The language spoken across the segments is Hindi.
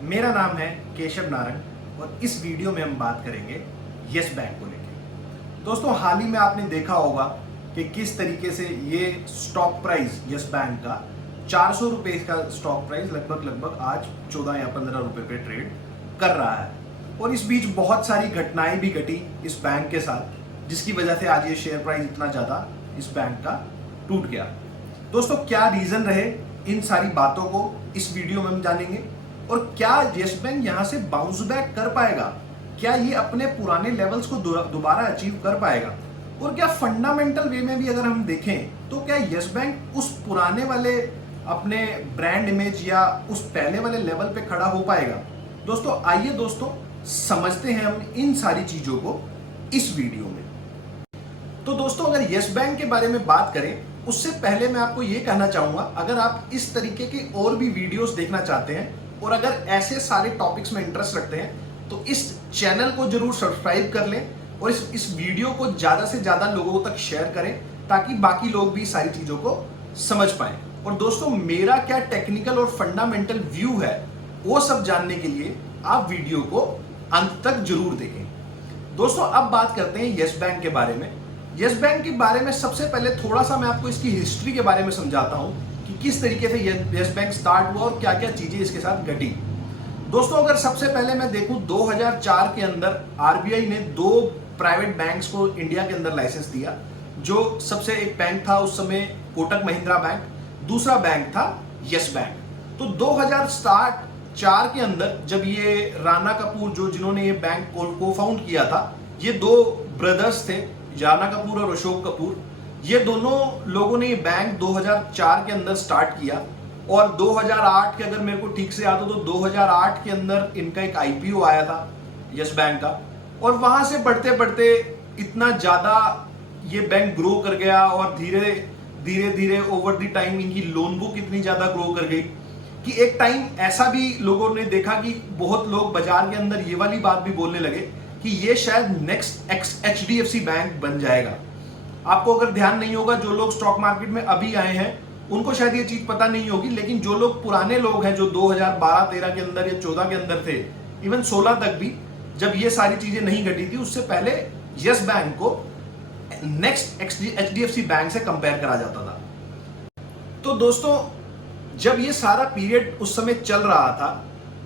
मेरा नाम है केशव नारंग और इस वीडियो में हम बात करेंगे यस बैंक को लेकर। दोस्तों, हाल ही में आपने देखा होगा कि किस तरीके से ये स्टॉक प्राइस यस बैंक का 400 रुपये का स्टॉक प्राइस लगभग आज 14 या 15 रुपये पे ट्रेड कर रहा है। और इस बीच बहुत सारी घटनाएं भी घटी इस बैंक के साथ, जिसकी वजह से आज ये शेयर प्राइस इतना ज़्यादा इस बैंक का टूट गया। दोस्तों, क्या रीज़न रहे, इन सारी बातों को इस वीडियो में हम जानेंगे। और क्या यस बैंक यहाँ से बाउंस बैक कर पाएगा, क्या ये अपने पुराने लेवल्स को दोबारा अचीव कर पाएगा, और क्या फंडामेंटल वे में भी अगर हम देखें तो क्या यस बैंक उस पुराने वाले अपने ब्रांड इमेज या उस पहले वाले लेवल पे खड़ा हो पाएगा। दोस्तों, आइए दोस्तों समझते हैं हम इन सारी चीजों को इस वीडियो में। तो दोस्तों, अगर यस बैंक के बारे में बात करें उससे पहले मैं आपको ये कहना चाहूंगा, अगर आप इस तरीके के और भी वीडियोस देखना चाहते हैं और अगर ऐसे सारे टॉपिक्स में इंटरेस्ट रखते हैं तो इस चैनल को जरूर सब्सक्राइब कर लें और इस वीडियो को ज्यादा से ज्यादा लोगों तक शेयर करें ताकि बाकी लोग भी सारी चीजों को समझ पाएं। और दोस्तों, मेरा क्या टेक्निकल और फंडामेंटल व्यू है वो सब जानने के लिए आप वीडियो को अंत तक जरूर देखें। दोस्तों, अब बात करते हैं यस बैंक के बारे में। यस बैंक के बारे में सबसे पहले थोड़ा सा मैं आपको इसकी हिस्ट्री के बारे में समझाता हूं कि किस तरीके से यस बैंक स्टार्ट हुआ और क्या क्या चीजें इसके साथ घटी। दोस्तों, अगर सबसे पहले मैं देखूं 2004 के अंदर आरबीआई ने 2 प्राइवेट बैंक्स को इंडिया के अंदर लाइसेंस दिया। जो सबसे एक बैंक था उस समय कोटक महिंद्रा बैंक, दूसरा बैंक था यस बैंक। तो 2004 के अंदर जब ये राणा कपूर जिन्होंने ये बैंक को फाउंड किया था, ये 2 ब्रदर्स थे, राणा कपूर और अशोक कपूर, ये दोनों लोगों ने ये बैंक 2004 के अंदर स्टार्ट किया। और 2008 के, अगर मेरे को ठीक से याद हो तो 2008 के अंदर इनका एक आईपीओ आया था यस बैंक का। और वहां से बढ़ते बढ़ते इतना ज्यादा ये बैंक ग्रो कर गया और धीरे धीरे ओवर द टाइम इनकी लोन बुक इतनी ज्यादा ग्रो कर गई कि एक टाइम ऐसा भी लोगों ने देखा कि बहुत लोग बाजार के अंदर ये वाली बात भी बोलने लगे कि ये शायद नेक्स्ट एचडीएफसी बैंक बन जाएगा। आपको अगर ध्यान नहीं होगा, जो लोग स्टॉक मार्केट में अभी आए हैं उनको शायद ये चीज पता नहीं होगी, लेकिन जो लोग पुराने लोग हैं, जो 2012-13 के अंदर या 14 के अंदर थे, इवन 16 तक भी, जब ये सारी चीजें नहीं घटी थी, उससे पहले यस बैंक को नेक्स्ट एचडीएफसी बैंक से कंपेयर करा जाता था। तो दोस्तों, जब ये सारा पीरियड उस समय चल रहा था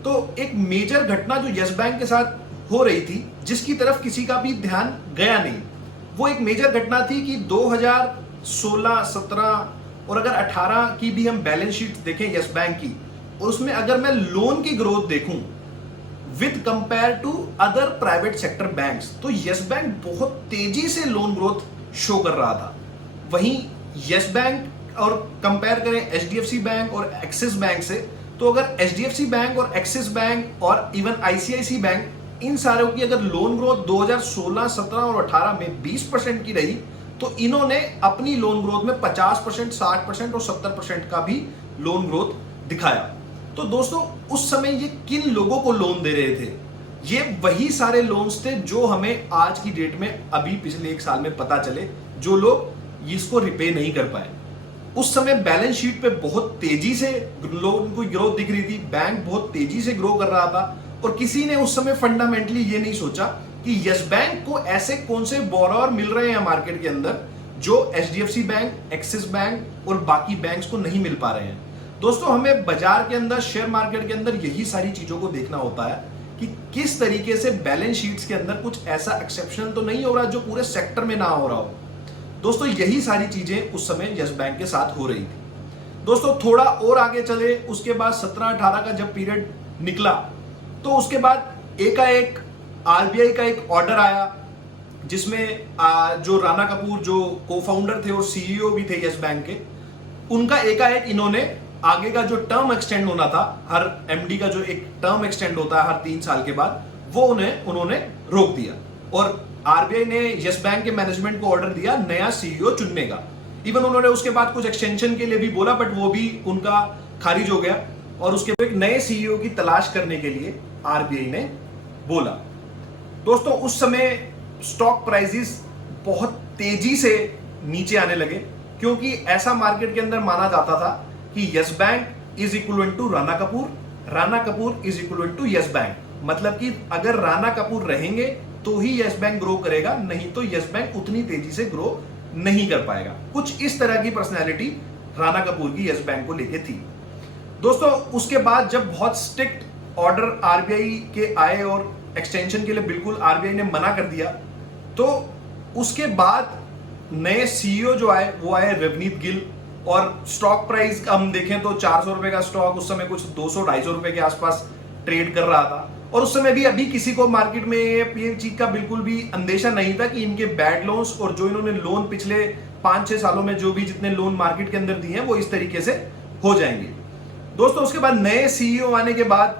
तो एक मेजर घटना जो यस बैंक के साथ हो रही थी, जिसकी तरफ किसी का भी ध्यान गया नहीं, वो एक मेजर घटना थी कि 2016, 17 और अगर 18 की भी हम बैलेंस शीट देखें यस बैंक की, और उसमें अगर मैं लोन की ग्रोथ देखूं with compare to other private sector banks, तो यस बैंक बहुत तेजी से लोन ग्रोथ शो कर रहा था। वहीं यस बैंक और कंपेयर करें एचडीएफसी बैंक और एक्सिस बैंक से, तो अगर एचडीएफसी बैंक और एक्सिस बैंक और इवन आईसीआईसी बैंक, इन सारों की अगर लोन ग्रोथ 2016, 17 और 18 में 20% की रही, तो इन्होंने अपनी लोन ग्रोथ में 50%, 60% और 70% का भी लोन ग्रोथ दिखाया। तो दोस्तों, उस समय ये किन लोगों को लोन दे रहे थे? ये वही सारे लोन्स थे जो हमें आज की डेट में अभी पिछले 1 साल में पता चले, जो लोग इसको रिपे नहीं कर पाए। उस समय बैलेंस शीट पे बहुत तेजी से लोन की ग्रोथ दिख रही थी, बैंक बहुत तेजी से ग्रो कर रहा था, और किसी ने उस समय फंडामेंटली ये नहीं सोचा कि यस बैंक को ऐसे कौन से बोरोवर मिल रहे हैं मार्केट के अंदर जो एचडीएफसी बैंक, एक्सिस बैंक और बाकी बैंक्स को नहीं मिल पा रहे हैं। दोस्तों, हमें बाजार के अंदर, शेयर मार्केट के अंदर यही सारी चीजों को देखना होता है कि किस तरीके से बैलेंस शीट्स के अंदर कुछ ऐसा एक्सेप्शन तो नहीं हो रहा जो पूरे सेक्टर में ना हो रहा हो। दोस्तों, यही सारी चीजें उस समय यस बैंक के साथ हो रही थी। दोस्तों, थोड़ा और आगे चले, उसके बाद 17-18 का जब पीरियड निकला तो उसके बाद एकाएक आरबीआई का एक ऑर्डर आया, जिसमें जो राणा कपूर जो को-फाउंडर थे और सीईओ भी थे यस बैंक के, उनका एकाएक इन्होंने आगे का जो टर्म एक्सटेंड होना था, हर एमडी का जो एक टर्म एक्सटेंड होता है हर 3 साल के बाद, वो उन्होंने रोक दिया। और आरबीआई ने यस बैंक के मैनेजमेंट को ऑर्डर दिया नया सीईओ चुनने का। इवन उन्होंने उसके बाद कुछ एक्सटेंशन के लिए भी बोला, बट वो भी उनका खारिज हो गया और उसके बाद एक नए सीईओ की तलाश करने के लिए आरबीआई ने बोला। दोस्तों, उस समय स्टॉक प्राइसेस बहुत तेजी से नीचे आने लगे, क्योंकि ऐसा मार्केट के अंदर माना जाता था कि Yes Bank is equal to Rana Kapoor Rana Kapoor is equal to Yes Bank, मतलब कि अगर राणा कपूर रहेंगे तो ही यस बैंक ग्रो करेगा, नहीं तो यस बैंक उतनी तेजी से ग्रो नहीं कर पाएगा। कुछ इस तरह की पर्सनैलिटी राणा कपूर की यस बैंक को लेके थी। दोस्तों उसके बाद जब बहुत स्ट्रिक्ट ऑर्डर आरबीआई के आए और एक्सटेंशन के लिए बिल्कुल आरबीआई ने मना कर दिया, तो उसके बाद नए सीईओ जो आए वो आए रवनीत गिल, और स्टॉक प्राइस हम देखें तो 400 रुपए का स्टॉक उस समय कुछ 200-250 रुपए के आसपास ट्रेड कर रहा था। और उस समय भी अभी किसी को मार्केट में ये चीज का बिल्कुल भी अंदेशा नहीं था कि इनके बैड लोन्स और जो इन्होंने लोन पिछले 5-6 सालों में जो भी जितने लोन मार्केट के अंदर दिए हैं वो इस तरीके से हो जाएंगे। दोस्तों उसके बाद नए सीईओ आने के बाद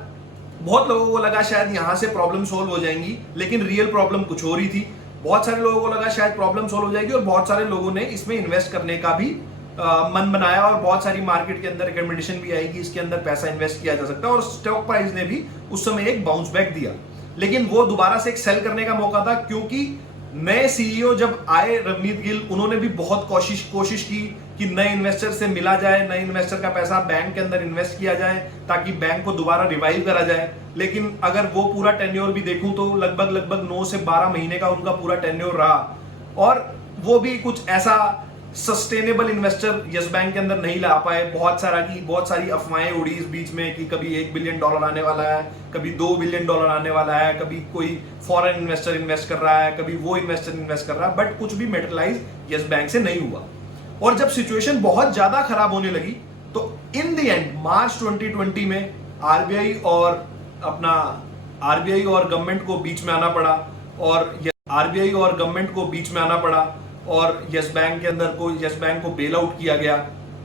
बहुत लोगों को लगा शायद यहां से प्रॉब्लम सॉल्व हो जाएंगी, लेकिन रियल प्रॉब्लम कुछ और ही थी। बहुत सारे लोगों को लगा शायद प्रॉब्लम सॉल्व हो जाएगी और बहुत सारे लोगों ने इसमें इन्वेस्ट करने का भी मन बनाया, और बहुत सारी मार्केट के अंदर रिकमेंडेशन भी आई कि इसके अंदर पैसा इन्वेस्ट किया जा सकता है, और स्टॉक प्राइस ने भी उस समय एक बाउंस बैक दिया। लेकिन वो दोबारा से एक सेल करने का मौका था, क्योंकि नए सीईओ जब आए रवनीत गिल, उन्होंने भी बहुत कोशिश की कि नए इन्वेस्टर से मिला जाए, नए इन्वेस्टर का पैसा बैंक के अंदर इन्वेस्ट किया जाए ताकि बैंक को दोबारा रिवाइव करा जाए। लेकिन अगर वो पूरा टेन्योर भी देखूं तो लगभग 9 से 12 महीने का उनका पूरा टेन्योर रहा, और वो भी कुछ ऐसा सस्टेनेबल इन्वेस्टर यस बैंक के अंदर नहीं ला पाए। बहुत सारी अफवाहें उड़ी इस बीच में कि कभी $1 बिलियन आने वाला है, कभी $2 बिलियन आने वाला है, कभी कोई फॉरेन इन्वेस्टर इन्वेस्ट कर रहा है, कभी वो इन्वेस्टर इन्वेस्ट कर रहा है, बट कुछ भी मेटरलाइज यस बैंक से नहीं हुआ। और जब सिचुएशन बहुत ज्यादा खराब होने लगी तो इन द एंड मार्च 2020 में आरबीआई और गवर्नमेंट को बीच में आना पड़ा, और यस बैंक को बेल आउट किया गया।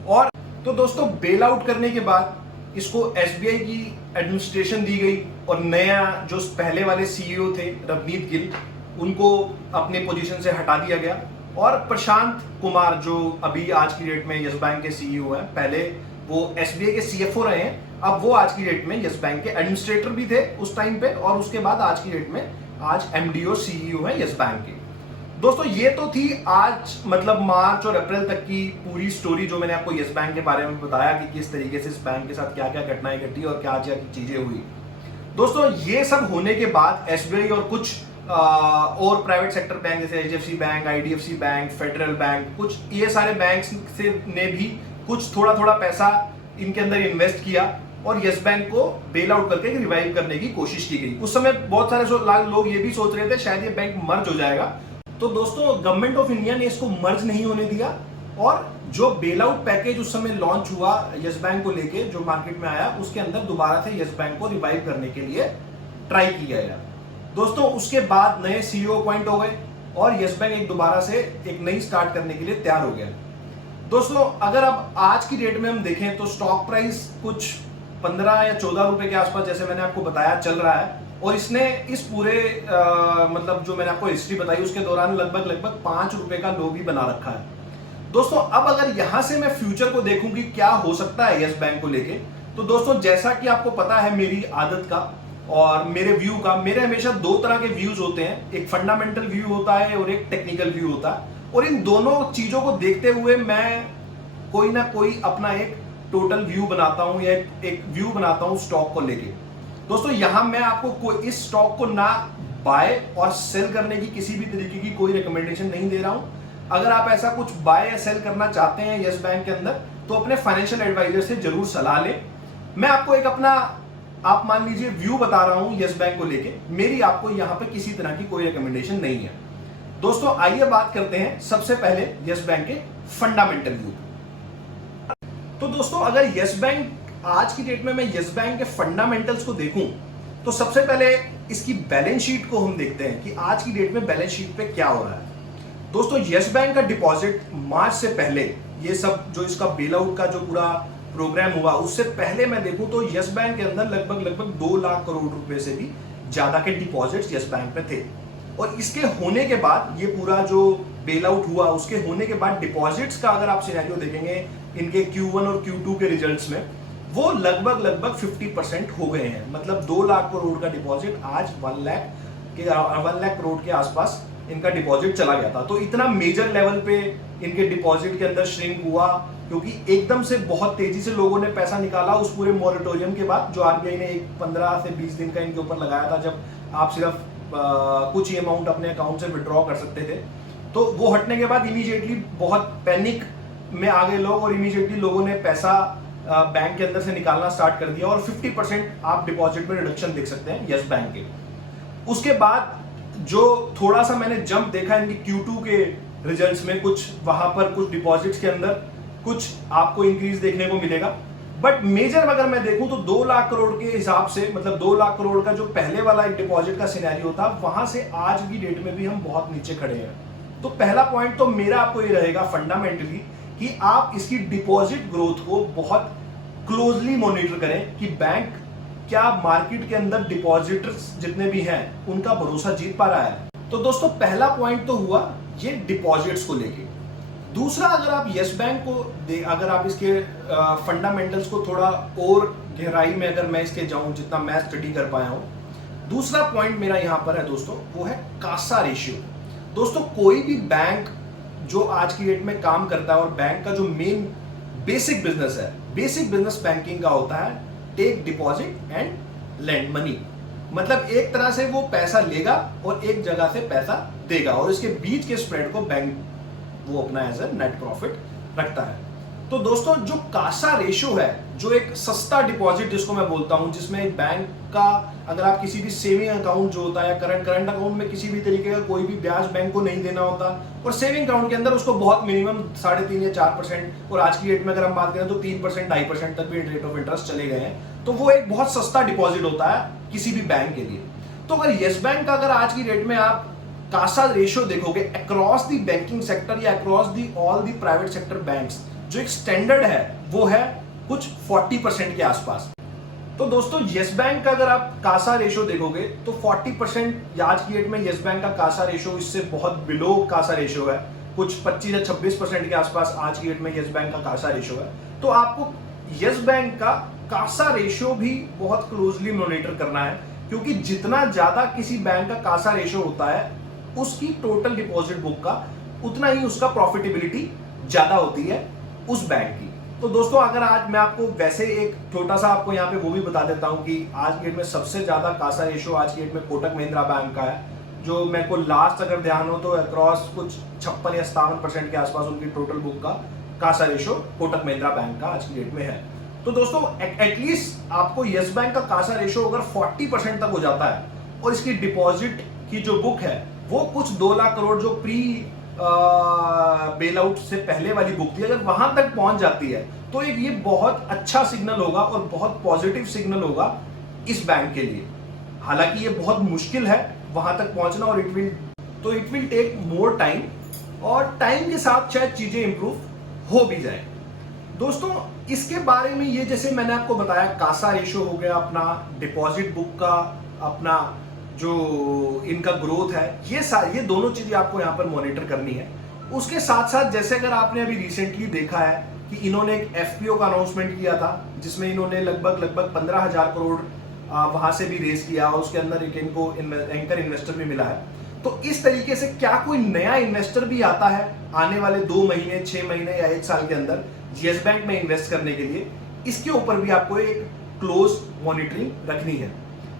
और तो दोस्तों बेल आउट करने के बाद इसको एसबीआई की एडमिनिस्ट्रेशन दी गई, और नया जो पहले वाले सीईओ थे रवनीत गिल, उनको अपने पोजीशन से हटा दिया गया, और प्रशांत कुमार जो अभी आज की डेट में यस बैंक के सीईओ हैं, पहले वो एसबीआई के सीएफओ रहे हैं, अब वो आज की डेट में यस बैंक के एडमिनिस्ट्रेटर भी थे उस टाइम पे, और उसके बाद आज की डेट में आज एमडी और सीईओ हैं यस बैंक के। दोस्तों ये तो थी आज मतलब मार्च और अप्रैल तक की पूरी स्टोरी, जो मैंने आपको यस बैंक के बारे में बताया कि किस तरीके से इस बैंक के साथ क्या क्या घटनाएं घटी और क्या क्या चीजें हुई। दोस्तों ये सब होने के बाद एसबीआई और कुछ और प्राइवेट सेक्टर बैंक जैसे HDFC bank, IDFC bank, federal bank, कुछ ये सारे बैंक्स ने भी कुछ थोड़ा पैसा इनके अंदर इन्वेस्ट किया, और यस बैंक को बेल आउट करके रिवाइव करने की कोशिश की गई। उस समय बहुत सारे लोग ये भी सोच रहे थे शायद ये बैंक मर्ज हो जाएगा। तो दोस्तों गवर्नमेंट ऑफ इंडिया ने इसको मर्ज नहीं होने दिया, और जो बेल आउट पैकेज उस समय लॉन्च हुआ यस बैंक को लेके, जो मार्केट में आया, उसके अंदर दोबारा से यस बैंक को रिवाइव करने के लिए ट्राई किया गया। दोस्तों उसके बाद नए सीईओ अपॉइंट हो गए, और यस बैंक एक दोबारा से एक नई स्टार्ट करने के लिए तैयार हो गया। दोस्तों अगर अब आज की डेट में हम देखें तो स्टॉक प्राइस कुछ 15 या 14 रुपए के आसपास, जैसे मैंने आपको बताया, चल रहा है, और इसने इस पूरे मतलब जो मैंने आपको हिस्ट्री बताई उसके दौरान लगभग 5 रुपए का लो भी बना रखा है। दोस्तों अब अगर यहां से मैं फ्यूचर को देखूं कि क्या हो सकता है यस बैंक को लेके, तो दोस्तों जैसा कि आपको पता है मेरी आदत का और मेरे व्यू का, मेरे हमेशा 2 तरह के व्यूज होते हैं, एक फंडामेंटल व्यू होता है और एक टेक्निकल व्यू होता है, और इन दोनों चीजों को देखते हुए मैं कोई ना कोई अपना एक टोटल व्यू बनाता हूं या एक व्यू बनाता हूं स्टॉक को लेके। दोस्तों यहां मैं आपको इस स्टॉक को ना बाय और सेल करने की किसी भी तरीके की कोई रिकमेंडेशन नहीं दे रहा हूं। अगर आप ऐसा कुछ बाय या सेल करना चाहते हैं यस बैंक के अंदर, तो अपने फाइनेंशियल एडवाइजर से जरूर सलाह लें। मैं आपको एक अपना, आप मान लीजिए, व्यू बता रहा हूं यस बैंक को लेके, मेरी आपको यहां पे किसी तरह की कोई रिकमेंडेशन नहीं है। दोस्तों आइए बात करते हैं सबसे पहले यस बैंक के फंडामेंटल व्यू। तो दोस्तों अगर यस बैंक, आज की डेट में मैं यस बैंक के फंडामेंटल्स को देखूं तो सबसे पहले इसकी बैलेंस शीट को हम देखते हैं कि आज की डेट में बैलेंस शीट पे क्या हो रहा है। दोस्तों यस बैंक का डिपॉजिट मार्च से पहले, ये सब जो इसका बेल आउट का जो पूरा प्रोग्राम हुआ उससे पहले मैं देखूं तो यस बैंक के अंदर लगभग 2 लाख करोड़ रुपए से भी ज्यादा के डिपॉजिट्स यस बैंक में थे। और इसके होने के बाद, ये पूरा जो बेल आउट हुआ उसके होने के बाद डिपॉजिट्स का अगर आप सिनेरियो देखेंगे इनके Q1 और Q2 के रिजल्ट्स में, वो लगभग 50% हो गए हैं। मतलब 2 लाख करोड़ का डिपॉजिट आज 1 लाख करोड़ के आसपास इनका डिपॉजिट चला गया था। तो इतना मेजर लेवल पे इनके डिपॉजिट के अंदर श्रिंक हुआ, क्योंकि एकदम से बहुत तेजी से लोगों ने पैसा निकाला उस पूरे मॉरेटोरियम के बाद, जो आरबीआई ने 15 से 20 दिन का इनके ऊपर लगाया था, जब आप सिर्फ कुछ ही अमाउंट अपने अकाउंट से विड्रॉ कर सकते थे। तो वो हटने के बाद इमीडिएटली बहुत पैनिक में आ गए लोग और इमीडिएटली लोगों ने पैसा बैंक के अंदर से निकालना स्टार्ट कर दिया और 50% आप डिपॉजिट में रिडक्शन देख सकते हैं यस बैंक के। उसके बाद जो थोड़ा सा मैंने जंप देखा इनकी Q2 के रिजल्ट्स में, कुछ वहां पर कुछ डिपॉजिट्स के अंदर कुछ आपको इंक्रीज देखने को मिलेगा, बट मेजर अगर मैं देखूं तो 2 लाख करोड़ के हिसाब से, मतलब 2 लाख करोड़ का जो पहले वाला एक डिपॉजिट का सिनेरियो था, वहां से आज की डेट में भी हम बहुत नीचे खड़े हैं। तो पहला पॉइंट तो मेरा आपको ये रहेगा फंडामेंटली कि आप इसकी डिपॉजिट ग्रोथ को बहुत क्लोजली मॉनिटर करें कि बैंक क्या मार्केट के अंदर डिपॉजिटर्स जितने भी हैं उनका भरोसा जीत पा रहा है। तो दोस्तों पहला पॉइंट तो हुआ ये डिपॉजिट्स को लेके। दूसरा, अगर आप यस बैंक को अगर आप इसके फंडामेंटल्स को थोड़ा और गहराई में अगर मैं इसके जाऊं, जितना मैं स्टडी कर पाया हूं, दूसरा पॉइंट मेरा यहां पर है दोस्तों, वो है कासा रेशियो। दोस्तों कोई भी बैंक जो आज की डेट में काम करता है और बैंक का जो मेन बेसिक बिजनेस है, बेसिक बिजनेस बैंकिंग का होता है take deposit and lend money. मतलब एक तरह से वो पैसा लेगा और एक जगह से पैसा देगा और इसके बीच के स्प्रेड को बैंक वो अपना एज ए नेट प्रॉफिट रखता है। तो दोस्तों जो कासा रेशियो है, जो एक सस्ता डिपॉजिट जिसको मैं बोलता हूं, जिसमें एक बैंक का अगर आप किसी भी सेविंग अकाउंट जो होता है, करंट अकाउंट में किसी भी तरीके का कोई भी ब्याज बैंक को नहीं देना होता और सेविंग अकाउंट के अंदर उसको बहुत मिनिमम 3.5 या 4%, और आज की डेट में अगर हम बात करें तो 3% 2.5% तक भी रेट ऑफ इंटरेस्ट चले गए हैं। तो वो एक बहुत सस्ता डिपॉजिट होता है किसी भी बैंक के लिए। तो अगर यस बैंक का अगर आज की डेट में आप कासा रेशियो देखोगे अक्रॉस दी बैंकिंग सेक्टर या across the all the private sector banks, जो एक स्टैंडर्ड है वो है कुछ 40% के आसपास। तो दोस्तों यस बैंक का अगर आप कासा रेशियो देखोगे तो 40% आज की डेट में यस बैंक का कासा रेशियो इससे बहुत बिलो कासा रेशियो है, कुछ 25 या 26% के आसपास आज की डेट में यस बैंक का कासा रेशियो है। तो आपको यस बैंक का कासा रेशियो भी बहुत क्लोजली मॉनिटर करना है, क्योंकि जितना ज्यादा किसी बैंक का कासा रेशियो होता है उसकी टोटल डिपॉजिट बुक का उतना ही उसका प्रॉफिटेबिलिटी ज्यादा होती है उस बैंक की। तो दोस्तों अगर आज मैं आपको वैसे एक छोटा सा आपको यहाँ पे वो भी बता देता हूँ कि आज की डेट में सबसे ज्यादा कासा रेशियो आज की डेट में कोटक महिंद्रा बैंक का है, जो मेरे को लास्ट अगर ध्यान हो तो अक्रॉस कुछ 56 या 57% के आसपास उनकी टोटल बुक का कासा रेशियो कोटक महिंद्रा बैंक का आज की डेट में है। तो दोस्तों एटलीस्ट आपको यस बैंक का कासा रेशियो अगर 40% तक हो जाता है और इसकी डिपॉजिट की जो बुक है वो कुछ 2 लाख करोड़ जो प्री बेल आउट से पहले वाली बुक थी, अगर वहां तक पहुंच जाती है तो एक ये बहुत अच्छा सिग्नल होगा और बहुत पॉजिटिव सिग्नल होगा इस बैंक के लिए। हालांकि ये बहुत मुश्किल है वहां तक पहुंचना और it will take more time, और टाइम के साथ शायद चीजें इंप्रूव हो भी जाए। दोस्तों इसके बारे में ये जैसे मैंने आपको बताया कासा रेशियो हो गया, अपना डिपॉजिट बुक का, अपना जो इनका ग्रोथ है, ये दोनों चीजें आपको यहाँ पर मॉनिटर करनी है। उसके साथ साथ जैसे अगर आपने अभी रिसेंटली देखा है कि इन्होंने एक एफपीओ का अनाउंसमेंट किया था जिसमें इन्होंने लगभग 15,000 करोड़ वहां से भी रेस किया और उसके अंदर एक इनको एंकर इन्वेस्टर भी मिला है। तो इस तरीके से क्या कोई नया इन्वेस्टर भी आता है आने वाले 2 महीने 6 महीने या 1 साल के अंदर यस बैंक में इन्वेस्ट करने के लिए, इसके ऊपर भी आपको एक क्लोज मॉनिटरिंग रखनी है।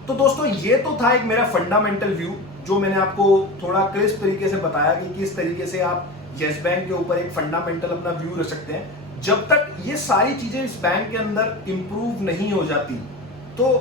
तो दोस्तों ये तो था एक मेरा फंडामेंटल व्यू जो मैंने आपको थोड़ा क्रिस्प तरीके से बताया कि किस तरीके से आप यस बैंक के ऊपर एक फंडामेंटल अपना व्यू रख सकते हैं। जब तक ये सारी चीजें इस बैंक के अंदर इंप्रूव नहीं हो जाती तो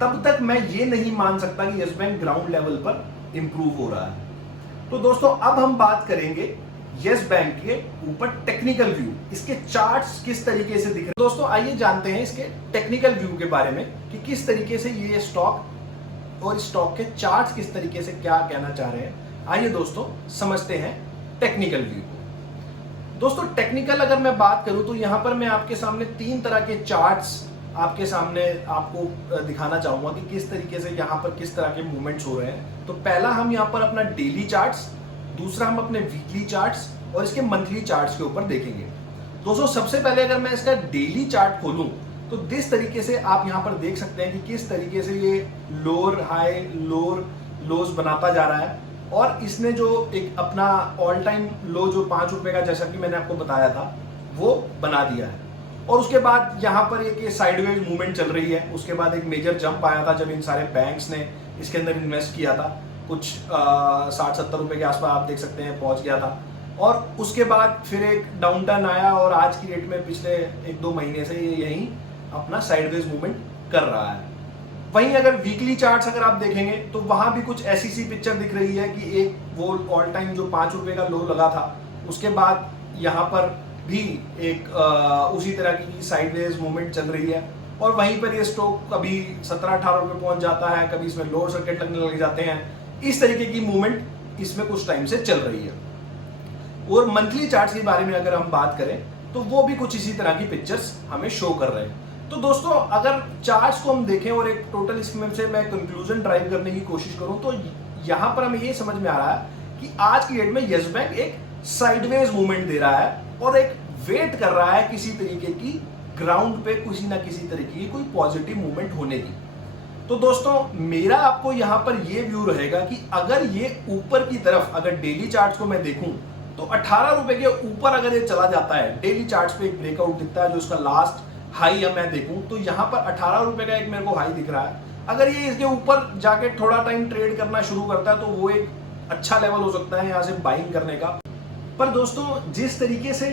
तब तक मैं ये नहीं मान सकता कि यस बैंक ग्राउंड लेवल पर इंप्रूव हो रहा है। तो दोस्तों अब हम बात करेंगे यस बैंक के ऊपर टेक्निकल व्यू, इसके चार्ट्स किस तरीके से दिख रहे हैं। दोस्तों आइए जानते हैं इसके टेक्निकल व्यू के बारे में कि किस तरीके से ये स्टॉक और स्टॉक के चार्ट्स किस तरीके से क्या कहना चाह रहे हैं। आइए दोस्तों समझते हैं टेक्निकल व्यू को। दोस्तों टेक्निकल अगर मैं बात करूं तो यहां पर मैं आपके सामने 3 तरह के चार्ट्स आपके सामने आपको दिखाना चाहूंगा कि किस तरीके से यहाँ पर किस तरह के मूवमेंट्स हो रहे हैं। तो पहला हम यहाँ पर अपना डेली चार्ट्स, दूसरा हम अपने वीकली चार्ट्स और इसके मंथली चार्ट्स के ऊपर देखेंगे। दोस्तों सबसे पहले अगर मैं इसका डेली चार्ट खोलूं तो जिस तरीके से आप यहाँ पर देख सकते हैं कि किस तरीके से ये लोअर हाई लोअर लोज बनाता जा रहा है और इसने जो एक अपना ऑल टाइम लो जो 5 रुपए का, जैसा कि मैंने आपको बताया था, वो बना दिया है। और उसके बाद यहाँ पर एक साइडवेज मूवमेंट चल रही है। उसके बाद एक मेजर जंप आया था जब इन सारे बैंक्स ने इसके अंदर इन्वेस्ट किया था, कुछ 60-70 रुपए के आसपास आप देख सकते हैं पहुंच गया था। और उसके बाद फिर एक डाउन टर्न आया और आज की डेट में पिछले 1-2 महीने से ये यहीं अपना साइडवेज मूवमेंट कर रहा है। वहीं अगर वीकली चार्ट्स अगर आप देखेंगे तो वहां भी कुछ ऐसी सी पिक्चर दिख रही है कि एक वो ऑल टाइम जो 5 रुपए का लो लगा था, उसके बाद यहाँ पर भी एक उसी तरह की साइडवेज मूवमेंट चल रही है। और वहीं पर ये स्टॉक कभी 17-18 रुपए पहुंच जाता है, कभी इसमें लोअर सर्किट लगने लग जाते हैं। इस तरीके की मूवमेंट इसमें कुछ टाइम से चल रही है। और मंथली चार्ट्स के बारे में अगर हम बात करें तो वो भी कुछ इसी तरह की पिक्चर्स हमें शो कर रहे हैं। तो दोस्तों अगर चार्ट्स को हम देखें और एक टोटल इसमें से मैं कंक्लूजन ड्राइव करने की कोशिश करूं तो यहां पर हमें ये समझ में आ रहा है कि आज की डेट में यस बैंक एक साइडवेज मूवमेंट दे रहा है और एक वेट कर रहा है किसी तरीके की ग्राउंड पे किसी ना किसी तरीके की कोई पॉजिटिव मूवमेंट होने की। तो दोस्तों मेरा आपको यहां पर ये व्यू रहेगा कि अगर ये ऊपर की तरफ, अगर डेली चार्ट्स को मैं देखूं तो 18 रुपए के ऊपर अगर ये चला जाता है, डेली चार्ट्स पे एक ब्रेकआउट दिखता है जो इसका लास्ट हाई है, मैं देखूं तो यहाँ पर 18 रुपए का एक मेरे को हाई दिख रहा है। अगर ये इसके ऊपर जाके थोड़ा टाइम ट्रेड करना शुरू करता है तो वो एक अच्छा लेवल हो सकता है यहाँ से बाइंग करने का। पर दोस्तों जिस तरीके से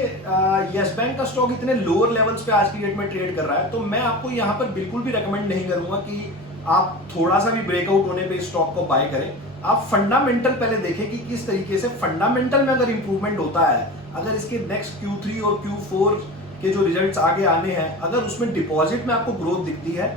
यस बैंक का स्टॉक इतने लोअर लेवल्स पे आज की डेट में ट्रेड कर रहा है, तो मैं आपको यहाँ पर बिल्कुल भी रेकमेंड नहीं करूंगा कि आप थोड़ा सा भी ब्रेकआउट होने पे स्टॉक को बाय करें। आप फंडामेंटल पहले देखें कि किस तरीके से फंडामेंटल में अगर इंप्रूवमेंट होता है, अगर इसके नेक्स्ट Q3 और Q4 के जो रिजल्ट्स आगे आने हैं, अगर उसमें डिपॉजिट में आपको ग्रोथ दिखती है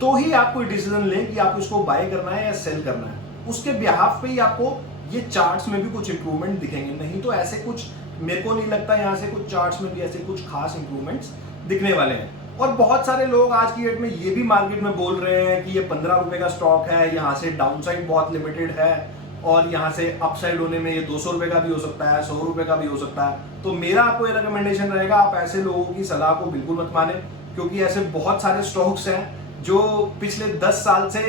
तो ही आप कोई डिसीजन लें कि आपको इसको बाय करना है या सेल करना है। उसके बिहाफ पे ही आपको ये चार्ट्स में भी कुछ इंप्रूवमेंट दिखेंगे, नहीं तो ऐसे कुछ मेरे को नहीं लगता यहाँ से कुछ चार्ट्स में भी ऐसे कुछ खास इंप्रूवमेंट्स दिखने वाले हैं। और बहुत सारे लोग आज की डेट में ये भी मार्केट में बोल रहे हैं कि ये 15 रुपए का स्टॉक है, यहाँ से डाउनसाइड बहुत लिमिटेड है और यहाँ से अपसाइड होने में ये 200 रुपए का भी हो सकता है, 100 रुपए का भी हो सकता है। तो मेरा आपको ये रिकमेंडेशन रहेगा, आप ऐसे लोगों की सलाह को बिल्कुल मत माने, क्योंकि ऐसे बहुत सारे स्टॉक्स हैं जो पिछले 10 साल से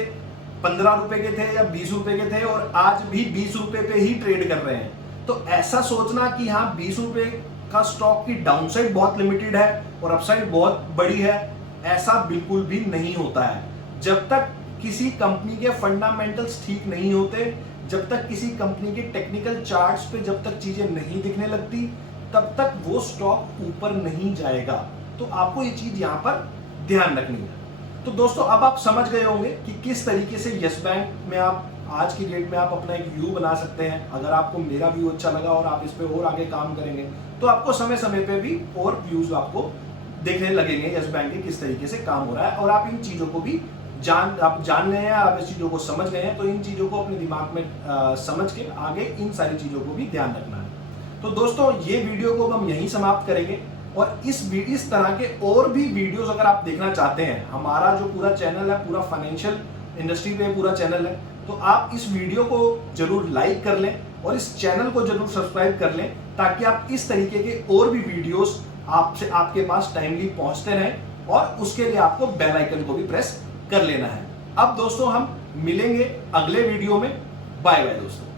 15 रुपए के थे या 20 रुपए के थे और आज भी 20 रुपए पे ही ट्रेड कर रहे हैं। तो ऐसा सोचना कि हाँ 20 रुपए का स्टॉक की डाउनसाइड बहुत लिमिटेड है और अपसाइड बहुत बड़ी है, ऐसा बिल्कुल भी नहीं होता है। जब तक किसी कंपनी के फंडामेंटल्स ठीक नहीं होते, जब तक किसी कंपनी के टेक्निकल चार्ट्स पे जब तक चीजें नहीं दिखने लगती, तब तक वो स्टॉक ऊपर नहीं जाएगा। तो आपको ये चीज यहां पर ध्यान रखनी है। तो दोस्तों अब आप समझ गए होंगे कि किस तरीके से यस बैंक में आप आज की डेट में आप अपना एक व्यू बना सकते हैं। अगर आपको मेरा व्यू अच्छा लगा और आप इस पे और आगे काम करेंगे तो आपको समय समय पे भी और व्यूज आपको देखने लगेंगे यस बैंक के किस तरीके से काम हो रहा है। और आप इन चीजों को भी आप जान गए हैं, आप इस चीजों को समझ गए हैं, तो इन चीजों को अपने दिमाग में समझ के आगे इन सारी चीजों को भी ध्यान रखना है। तो दोस्तों ये वीडियो को हम यहीं समाप्त करेंगे और इस तरह के और भी वीडियोस अगर आप देखना चाहते हैं, हमारा जो पूरा चैनल है पूरा फाइनेंशियल इंडस्ट्री पे पूरा चैनल है, तो आप इस वीडियो को जरूर लाइक कर लें और इस चैनल को जरूर सब्सक्राइब कर लें, ताकि आप इस तरीके के और भी वीडियोस आपके पास टाइमली पहुंचते रहें। और उसके लिए आपको बेल आइकन को भी प्रेस कर लेना है। अब दोस्तों हम मिलेंगे अगले वीडियो में। बाय बाय दोस्तों।